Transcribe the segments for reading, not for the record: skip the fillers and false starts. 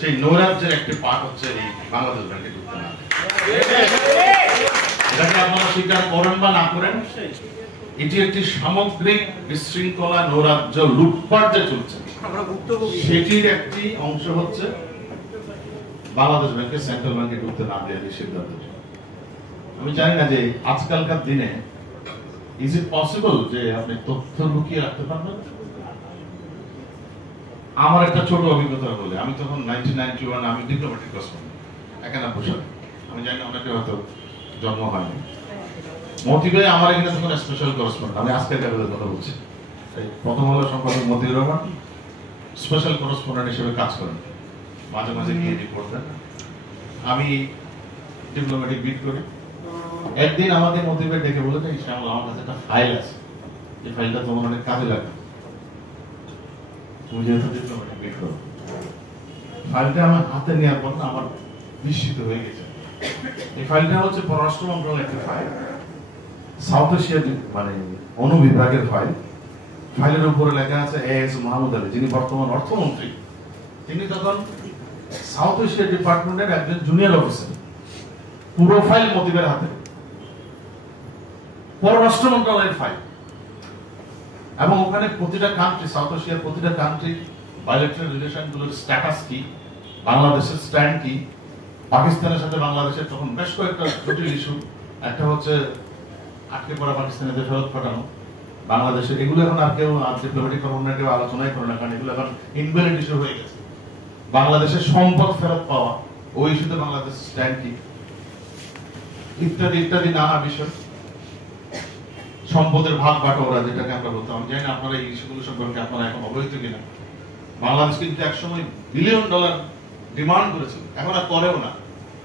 সেই নৈরাজ্যের একটি পার্ট হচ্ছে এই বাংলাদেশ ব্যাংকে ঢুকতে না। এটাকে আপনারা স্বীকার করেন বা না করেন, এটি একটি সামগ্রিক বিশৃঙ্খলা, নৈরাজ্য, লুটপাট যে চলছে সেটির একটি অংশ হচ্ছে বাংলাদেশ ব্যাংকে সেন্ট্রাল ব্যাংকে ঢুকতে না দেওয়ার এই সিদ্ধান্ত। আমি জানি না যে আজকালকার দিনে ইজ ইট পসিবল যে আপনি তথ্য লুকিয়ে রাখতে পারবেন। আমার একটা ছোট অভিজ্ঞতা বলে, আমি তখন 1991 আমি ডিপ্লোম্যাটিক করেসপন্ডেন্ট, 91 সালে। আমি জানি না অনেকে হয়তো জন্ম হয়নি। মতিবে আমার এখানে তখন স্পেশাল করেসপন্ডেন্ট, আমি আজকের কাগজের কথা বলছি। প্রথম হলো সম্পাদক মতিউর রহমান স্পেশাল করেসপন্ডেন্ট হিসেবে কাজ করেন, মাঝে মাঝে গিয়ে রিপোর্ট দেন। আমি ডিপ্লোম্যাটিক বিট করি। একদিন আমাকে মতিবে ডেকে বলে যে শ্যামল, আমার কাছে একটা ফাইল আছে, এই ফাইলটা তোমার অনেক কাজে লাগবে, তুমি যেহেতু ডিপ্লোম্যাটিক বিট করো। ফাইলটা আমার হাতে নেওয়ার পর না আমার নিশ্চিত হয়ে গেছে। এই ফাইলটা হচ্ছে পররাষ্ট্র মন্ত্রণালয়ের একটি ফাইল, সাউথ এশিয়া মানে অনুবিভাগের ফাইল। ফাইলের উপরে লেখা আছে এএস মাহমুদ আলী, যিনি বর্তমান অর্থমন্ত্রী। তিনি তখন সাউথ এশিয়া ডিপার্টমেন্টের একজন জুনিয়র অফিসার। পুরো ফাইল মতিবের হাতে, পররাষ্ট্র মন্ত্রণালয়ের ফাইল। এবং ওখানে প্রতিটা কান্ট্রি, সাউথ এশিয়ার প্রতিটা কান্ট্রি বাইলেটারাল রিলেশন গুলোর স্ট্যাটাস কি, বাংলাদেশের স্ট্যান্ড কি, পাকিস্তানের সাথে বাংলাদেশের তখন বেশ কয়েকটা জটিল ইস্যু। একটা হচ্ছে আটকে পড়া পাকিস্তানিদের ফেরত পাঠানো, বাংলাদেশের এগুলো এখন আর কেউ ডিপ্লোম্যাটিক কর্মকর্তা কেউ আলোচনাই করে না, কারণ এগুলো এখন ইনভ্যালিড ইস্যু হয়ে গেছে। বাংলাদেশের সম্পদ ফেরত পাওয়া, ওই ইস্যুতে বাংলাদেশের স্ট্যান্ড কি, ইত্যাদি ইত্যাদি নানা বিষয়। সম্পদের ভাগ বাটোয়ারা যেটাকে আমরা বলতাম, আমি জানি না আপনারা এই ইস্যুগুলো সম্পর্কে আপনারা এখন অবহিত কিনা। বাংলাদেশ কিন্তু একসময় $বিলিয়ন ডিমান্ড করেছিল, এখন আর করেও না।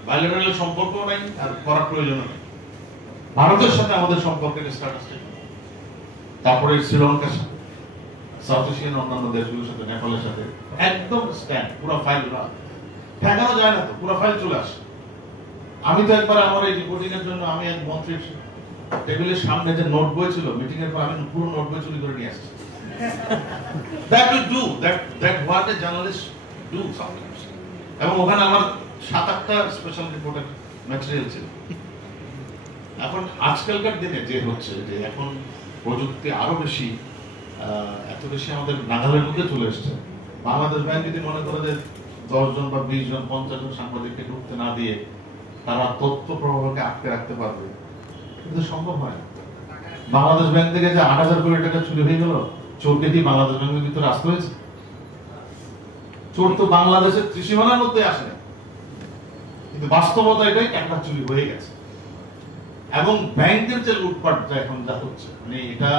বাইলেটারাল সম্পর্কও নাই, আর করার প্রয়োজনও নেই। ভারতের সাথে আমাদের সম্পর্কের স্ট্যাটাস ঠিক। তারপরে শ্রীলঙ্কার সাথে, সাউথ এশিয়ান অন্যান্য দেশগুলোর সাথে, নেপালের সাথে একদম স্ট্যান্ড, পুরো ফাইল ঠেকানো যায় না, তো পুরো ফাইল চলে আসে। আমি তো একবার আমার এই রিপোর্টিং এর জন্য আমি এক মন্ত্রীর টেবিলের সামনে যে নোট বই ছিল, মিটিং এর পর আমি পুরো নোট বই চুরি করে নিয়ে আসছি। That we do, that what a journalist do sometimes. এবং ওখানে আমার 7-8টা স্পেশাল রিপোর্টের ম্যাটেরিয়াল ছিল। এখন আজকালকার দিনে যে হচ্ছে যে এখন প্রযুক্তি আরো বেশি, এত বেশি আমাদের নাগালের মধ্যে চলে এসছে। বাংলাদেশ ব্যাংক যদি মনে করে যে 10 জন বা 20 জন 50 জন সাংবাদিককে ঢুকতে না দিয়ে তারা তথ্য প্রবাহকে আটকে রাখতে পারবে, কিন্তু সম্ভব হয় না। বাংলাদেশ ব্যাংক থেকে যে 8,000 কোটি টাকা চুরি হয়ে গেল, চোরকে কি বাংলাদেশ ব্যাংকের ভিতরে আসতে হয়েছে? চোর তো বাংলাদেশের ত্রিসীমানার মধ্যে আসে না, কিন্তু বাস্তবতা এটাই, একটা চুরি হয়ে গেছে। এবং ব্যাংকের যে লুটপাটটা এখন যা হচ্ছে, মানে এটা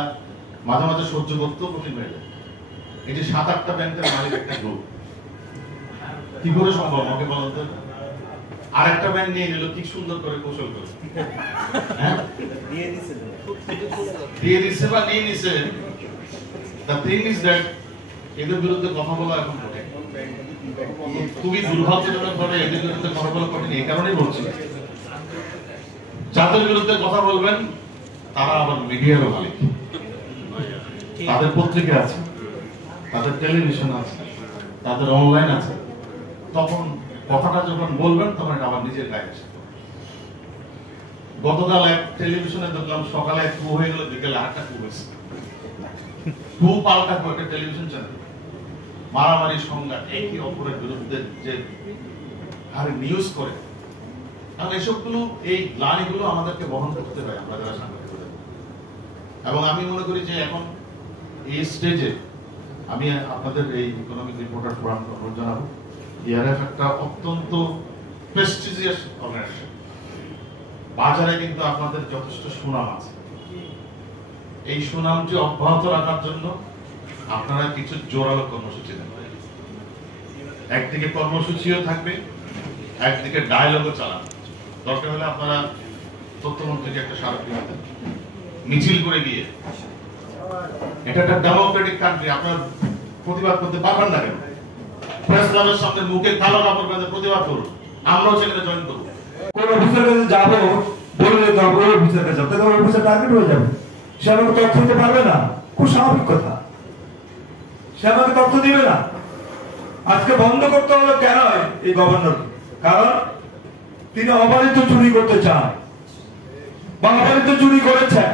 মাঝে মাঝে সহ্য করতেও কঠিন হয়ে যায়। এই যে 7-8টা ব্যাংকের মালিক একটা গ্রুপ, কি করে সম্ভব আমাকে বলুন তো? আর একটা ব্যাংক নিয়ে নিল, কি সুন্দর করে কৌশল করে দিয়ে দিচ্ছে বা নিয়ে নিছে। The thing is that এদের বিরুদ্ধে কথা বলা এখন কঠিন, খুবই দুর্ভাগ্যজনক ভাবে এদের বিরুদ্ধে কথা বলা কঠিন। এই কারণেই বলছি, যাদের বিরুদ্ধে কথা বলবেন তারা আবার মিডিয়ারও মালিক, তাদের পত্রিকা আছে, তাদের টেলিভিশন আছে, তাদের অনলাইন আছে। তখন কথাটা যখন বলবেন তখন এটা আবার নিজের গায়ে আসে। গতকাল এক টেলিভিশনে দেখলাম সকালে এক কু হয়ে গেল, বিকেলে আরেকটা কু হয়েছে। কু পাল্টা কু, একটা টেলিভিশন চ্যানেল মারামারি সংঘাত একই অপরের বিরুদ্ধে যে হারে নিউজ করে, কারণ এসবগুলো এই গ্লানিগুলো আমাদেরকে বহন করতে হয় আমরা যারা সাংবাদিক। এবং আমি মনে করি যে এখন এই স্টেজে আমি আপনাদের এই ইকোনমিক রিপোর্টার ফোরাম অনুরোধ জানাবো। ইআরএফ একটা অত্যন্ত প্রেস্টিজিয়াস অর্গানাইজেশন, বাজারে কিন্তু আপনাদের যথেষ্ট সুনাম আছে। এই সুনামটি অব্যাহত রাখার জন্য আপনারা কিছু জোরালো কর্মসূচি দেন। একদিকে কর্মসূচিও থাকবে, একদিকে ডায়ালগও চালানো। দরকার হলে আপনারা তথ্যমন্ত্রীকে একটা স্মারকলিপি দেন, মিছিল করে দিয়ে। এটা একটা ডেমোক্রেটিক কান্ট্রি, আপনারা প্রতিবাদ করতে পারবেন না কেন? প্রেস ক্লাবের সামনে মুখে কালো কাপড় বেঁধে প্রতিবাদ করুন, আমরাও সেখানে জয়েন করবো। কোন অফিসের কাছে যাবো বললে অফিসের কাছে যাবো, তাহলে অফিসের টার্গেট হয়ে যাবে। সে আমাকে তথ্য দিতে পারবে না, খুব স্বাভাবিক কথা। সে আমাকে তথ্য দিবে না। আজকে বন্ধ করতে হলো কেন? এই গভর্নর, কারণ তিনি অবারিত চুরি করতে চান বা অবারিত চুরি করেছেন,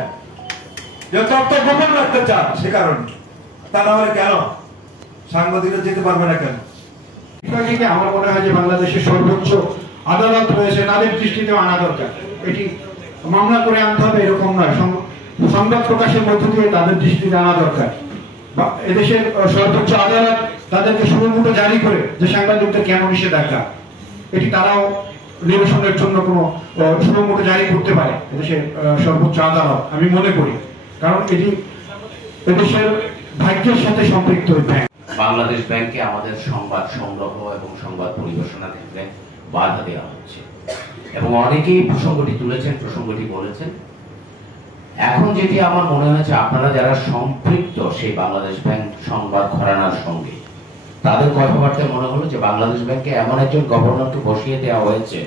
যে তথ্য গোপন রাখতে চান, সে কারণে। তা না হলে কেন সাংবাদিকরা যেতে পারবে না কেন? আমার মনে হয় যে বাংলাদেশের সর্বোচ্চ আদালত রয়েছে, তাদের দৃষ্টিতেও আনা দরকার। এটি মামলা করে আনতে হবে এরকম নয়, সংবাদ প্রকাশের মধ্য দিয়ে তাদের দৃষ্টিতে আনা দরকার। এদেশের সর্বোচ্চ আদালত তাদেরকে সুমোটো জারি করে যে সাংবাদিকদের কেন নিষেধাজ্ঞা, এটি তারাও নিরসনের জন্য কোনো সুমোটো জারি করতে পারে এদেশের সর্বোচ্চ আদালত, আমি মনে করি। কারণ এটি এদেশের ভাগ্যের সাথে সম্পৃক্ত ব্যাংক। বাংলাদেশ ব্যাংকে আমাদের সংবাদ সংগ্রহ এবং সংবাদ পরিবেশনার ক্ষেত্রে বাধা দেওয়া হচ্ছে এবং অনেকেই প্রসঙ্গটি তুলেছেন, প্রসঙ্গটি বলেছেন। এখন যেটি আমার মনে হয়েছে, আপনারা যারা সম্পৃক্ত সেই বাংলাদেশ ব্যাংক সংবাদ ঘরানার সঙ্গে, তাদের কথাবার্তায় মনে হলো যে বাংলাদেশ ব্যাংকে এমন একজন গভর্নরকে বসিয়ে দেওয়া হয়েছে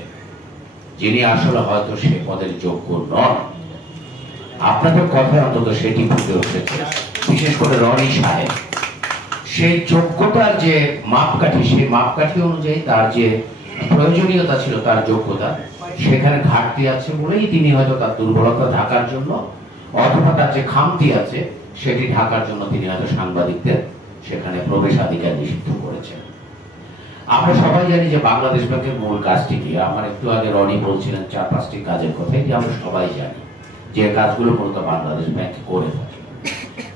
যিনি আসলে হয়তো সে পদের যোগ্য নন। আপনাদের কথায় অন্তত সেটি ফুটে উঠেছে, বিশেষ করে রনি সাহেব। সেই যোগ্যতার যে মাপকাঠি, সেই মাপকাঠি অনুযায়ী তার যে প্রয়োজনীয়তা ছিল, তার যোগ্যতা, সেখানে ঘাটতি আছে বলেই তিনি হয়তো তার দুর্বলতা ঢাকার জন্য, অথবা তার যে খামতি আছে সেটি ঢাকার জন্য তিনি হয়তো সাংবাদিকদের সেখানে প্রবেশাধিকার নিষিদ্ধ করেছেন। আমরা সবাই জানি যে বাংলাদেশ ব্যাংকের মূল কাজটি কি। আমার একটু আগে রনি বলছিলেন 4-5টি কাজের কথা, এটি আমরা সবাই জানি যে কাজগুলো মূলত বাংলাদেশ ব্যাংক করে থাকে।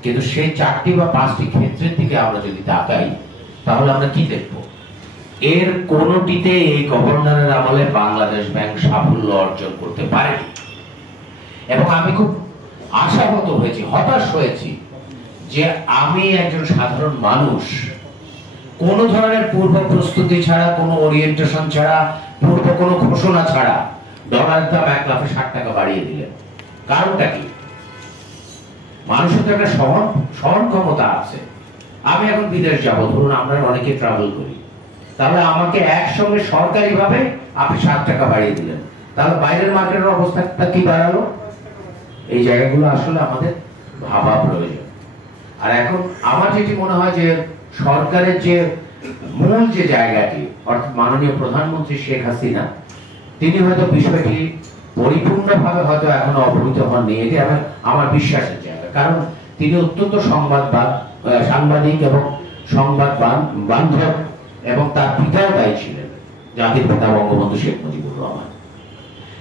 কিন্তু সেই 4টি বা 5টি ক্ষেত্রের দিকে আমরা যদি তাকাই, তাহলে আমরা কি দেখব? এর কোনটিতে এই গভর্নরের আমলে বাংলাদেশ ব্যাংক সাফল্য অর্জন করতে পারেনি। এবং আমি খুব আশাহত হয়েছি, হতাশ হয়েছি যে আমি একজন সাধারণ মানুষ, কোন ধরনের পূর্ব প্রস্তুতি ছাড়া, কোনো ওরিয়েন্টেশন ছাড়া, পূর্ব কোনো ঘোষণা ছাড়া ডলারের দাম 1 লাফে 60 টাকা বাড়িয়ে দিলেন। কারণটা কি? মানুষের তো একটা সহন ক্ষমতা আছে। আমি এখন বিদেশ যাব, ধরুন আমরা অনেকে ট্রাভেল করি, তাহলে আমাকে একসঙ্গে সরকারি ভাবে আপনি 60 টাকা বাড়িয়ে দিলেন, তাহলে বাইরের মার্কেটের অবস্থাটা কি দাঁড়ালো? এই জায়গাগুলো আসলে আমাদের ভাবা প্রয়োজন। আর এখন আমার যেটি মনে হয় যে সরকারের যে মূল যে জায়গাটি, অর্থাৎ মাননীয় প্রধানমন্ত্রী শেখ হাসিনা, তিনি হয়তো বিষয়টি পরিপূর্ণভাবে হয়তো এখনো অবহিত হননি, এটি আমার বিশ্বাসের জায়গা। কারণ তিনি অত্যন্ত সাংবাদিক এবং সংবাদ বান্ধব, এবং তার পিতাও তাই ছিলেন, জাতির পিতা বঙ্গবন্ধু শেখ মুজিবুর রহমান।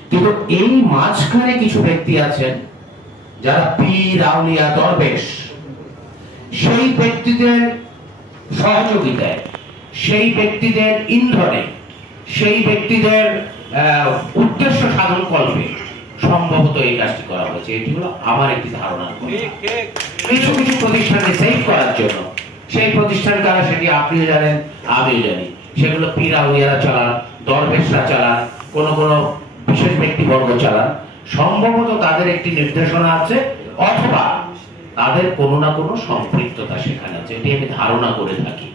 কিন্তু এই মাঝখানে কিছু ব্যক্তি আছেন যারা পীর, আউলিয়া, দরবেশ, সেই ব্যক্তিদের সহযোগিতায়, সেই ব্যক্তিদের ইন্ধনে, সেই ব্যক্তিদের উদ্দেশ্য সাধন কল্পে সম্ভবত এই কাজটি করা হয়েছে। এটি হলো আমার একটি ধারণা। কিছু কিছু প্রতিষ্ঠানকে সেভ করার জন্য, সেই প্রতিষ্ঠান কারা সেটি আপনিও জানেন, আমিও জানি, সেগুলো পীর আউলিয়ারা চালান, দরবেশরা চালান, কোন কোন বিশেষ ব্যক্তিবর্গ চালান। সম্ভবত তাদের একটি নির্দেশনা আছে, অথবা তাদের কোনো না কোনো সম্পৃক্ততা সেখানে আছে, এটি আমি ধারণা করে থাকি।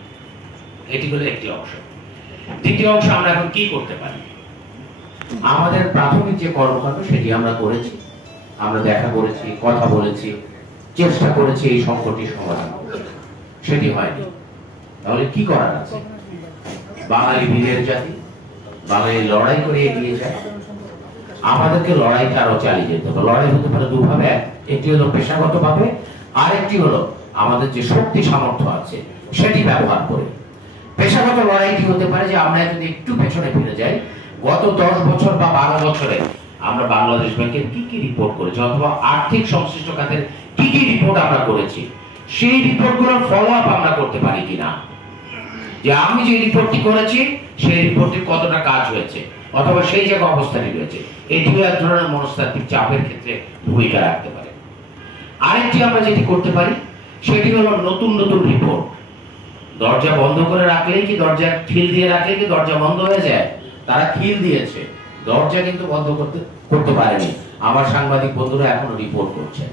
এটি হলো একটি অংশ। দ্বিতীয় অংশ, আমরা এখন কি করতে পারি? আমাদের প্রাথমিক যে কর্মকাণ্ড সেটি আমরা করেছি, আমরা দেখা করেছি, কথা বলেছি, চেষ্টা করেছি এই সংকটটি সমাধান করতে, সেটি হয়নি। তাহলে কি করার আছে? বাঙালি বীরের জাতি, বাঙালি লড়াই করে এগিয়ে যায়। আমাদেরকে লড়াইটা আরো চালিয়ে যেতে হবে। লড়াই হতে পারে দুভাবে, একটি হলো পেশাগত ভাবে, আর একটি হলো আমাদের যে শক্তি সামর্থ্য আছে সেটি ব্যবহার করে। পেশাগত লড়াইটি হতে পারে যে আমরা যদি একটু পেছনে ফিরে যাই, গত 10 বছর বা 12 বছরে আমরা বাংলাদেশ ব্যাংকের কি কি রিপোর্ট করেছি, অথবা আর্থিক সংশ্লিষ্ট খাতের কি কি রিপোর্ট আমরা করেছি, সেই রিপোর্টগুলোর ফলো আপ আমরা করতে পারি কিনা। যে আমি যে রিপোর্টটি করেছি সেই রিপোর্টটির কতটা কাজ হয়েছে, অথবা সেই জায়গায় অবস্থানই রয়েছে। এটিও এক ধরনের মনস্তাত্ত্বিক চাপের ক্ষেত্রে ভূমিকা রাখতে পারে। আরেকটি আমরা যেটি করতে পারি সেটি হলো নতুন নতুন রিপোর্ট। দরজা বন্ধ করে রাখলেই কি, দরজা খিল দিয়ে রাখলে কি দরজা বন্ধ হয়ে যায়? তারা খিল দিয়েছে, দরজা কিন্তু বন্ধ করতে পারেনি। আমার সাংবাদিক বন্ধুরা এখনো রিপোর্ট করছেন।